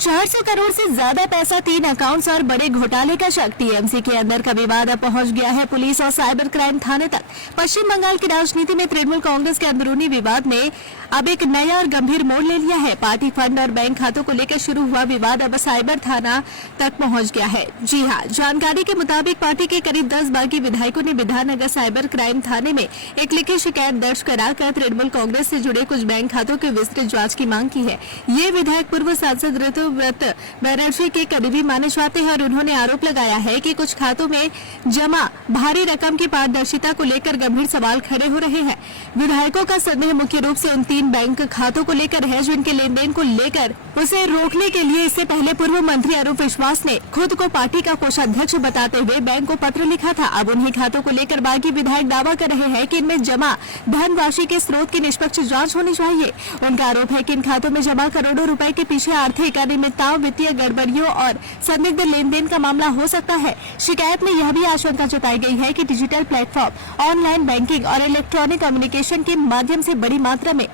400 करोड़ से ज्यादा पैसा 3 अकाउंट्स और बड़े घोटाले का शक। टीएमसी के अंदर का विवाद अब पहुंच गया है पुलिस और साइबर क्राइम थाने तक। पश्चिम बंगाल की राजनीति में तृणमूल कांग्रेस के अंदरूनी विवाद ने अब एक नया और गंभीर मोड़ ले लिया है। पार्टी फंड और बैंक खातों को लेकर शुरू हुआ विवाद अब साइबर थाना तक पहुंच गया है। जी हां, जानकारी के मुताबिक पार्टी के करीब 10 बागी विधायकों ने विधाननगर साइबर क्राइम थाने में एक लिखित शिकायत दर्ज कराकर तृणमूल कांग्रेस से जुड़े कुछ बैंक खातों की विस्तृत जांच की मांग की है। ये विधायक पूर्व सांसद ऋतुव्रत बनर्जी के करीबी माने जाते हैं और उन्होंने आरोप लगाया है कि कुछ खातों में जमा भारी रकम की पारदर्शिता को लेकर गंभीर सवाल खड़े हो रहे हैं। विधायकों का संदेह मुख्य रूप से उन 3 बैंक खातों को लेकर है जिनके लेन देन को लेकर उसे रोकने के लिए इससे पहले पूर्व मंत्री अरूप विश्वास ने खुद को पार्टी का कोषाध्यक्ष बताते हुए बैंक को पत्र लिखा था। अब उन्हीं खातों को लेकर बागी विधायक दावा कर रहे हैं कि इनमें जमा धनराशि के स्रोत की निष्पक्ष जांच होनी चाहिए। उनका आरोप है कि इन खातों में जमा करोड़ों रुपए के पीछे आर्थिक अनियमितताओं, वित्तीय गड़बड़ियों और संदिग्ध लेन देन का मामला हो सकता है। शिकायत में यह भी आशंका जताई गई है कि डिजिटल प्लेटफॉर्म, ऑनलाइन बैंकिंग और इलेक्ट्रॉनिक कम्युनिकेशन के माध्यम से बड़ी मात्रा में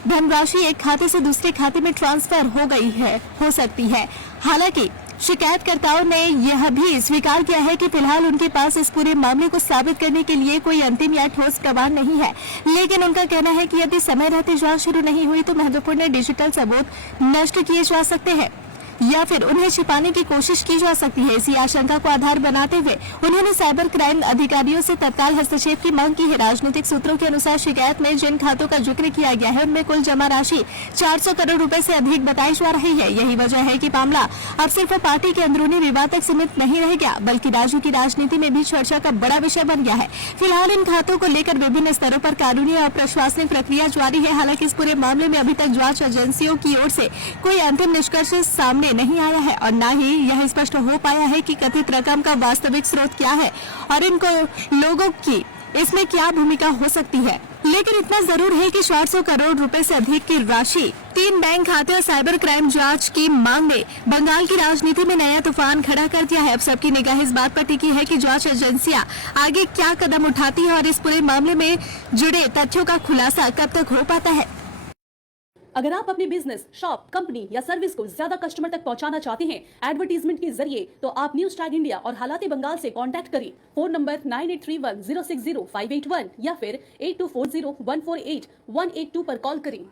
धनराशि एक खाते से दूसरे खाते में ट्रांसफर हो सकती है। हालांकि शिकायतकर्ताओं ने यह भी स्वीकार किया है कि फिलहाल उनके पास इस पूरे मामले को साबित करने के लिए कोई अंतिम या ठोस प्रमाण नहीं है, लेकिन उनका कहना है कि यदि समय रहते जांच शुरू नहीं हुई तो महत्वपूर्ण डिजिटल सबूत नष्ट किए जा सकते हैं या फिर उन्हें छिपाने की कोशिश की जा सकती है। इसी आशंका को आधार बनाते हुए उन्होंने साइबर क्राइम अधिकारियों से तत्काल हस्तक्षेप की मांग की है। राजनीतिक सूत्रों के अनुसार शिकायत में जिन खातों का जिक्र किया गया है उनमें कुल जमा राशि 400 करोड़ रुपए से अधिक बताई जा रही है। यही वजह है कि मामला अब सिर्फ पार्टी के अंदरूनी विवाद तक सीमित नहीं रह गया, बल्कि राज्य की राजनीति में भी चर्चा का बड़ा विषय बन गया है। फिलहाल इन खातों को लेकर विभिन्न स्तरों पर कानूनी और प्रशासनिक प्रक्रिया जारी है। हालांकि इस पूरे मामले में अभी तक जांच एजेंसियों की ओर से कोई अंतिम निष्कर्ष सामने नहीं आया है और न ही यह स्पष्ट हो पाया है कि कथित रकम का वास्तविक स्रोत क्या है और इनको लोगों की इसमें क्या भूमिका हो सकती है। लेकिन इतना जरूर है कि 400 करोड़ रुपए से अधिक की राशि 3 बैंक खाते और साइबर क्राइम जांच की मांग ने बंगाल की राजनीति में नया तूफान खड़ा कर दिया है। अब सबकी निगाह इस बात पर टिकी है कि जांच एजेंसियां आगे क्या कदम उठाती है और इस पूरे मामले में जुड़े तथ्यों का खुलासा कब तक हो पाता है। अगर आप अपने बिजनेस, शॉप, कंपनी या सर्विस को ज्यादा कस्टमर तक पहुंचाना चाहते हैं एडवर्टीजमेंट के जरिए, तो आप न्यूज टैग इंडिया और हालाते बंगाल से कांटेक्ट करें। फोन नंबर 9831060581 या फिर 8240148182 पर कॉल करें।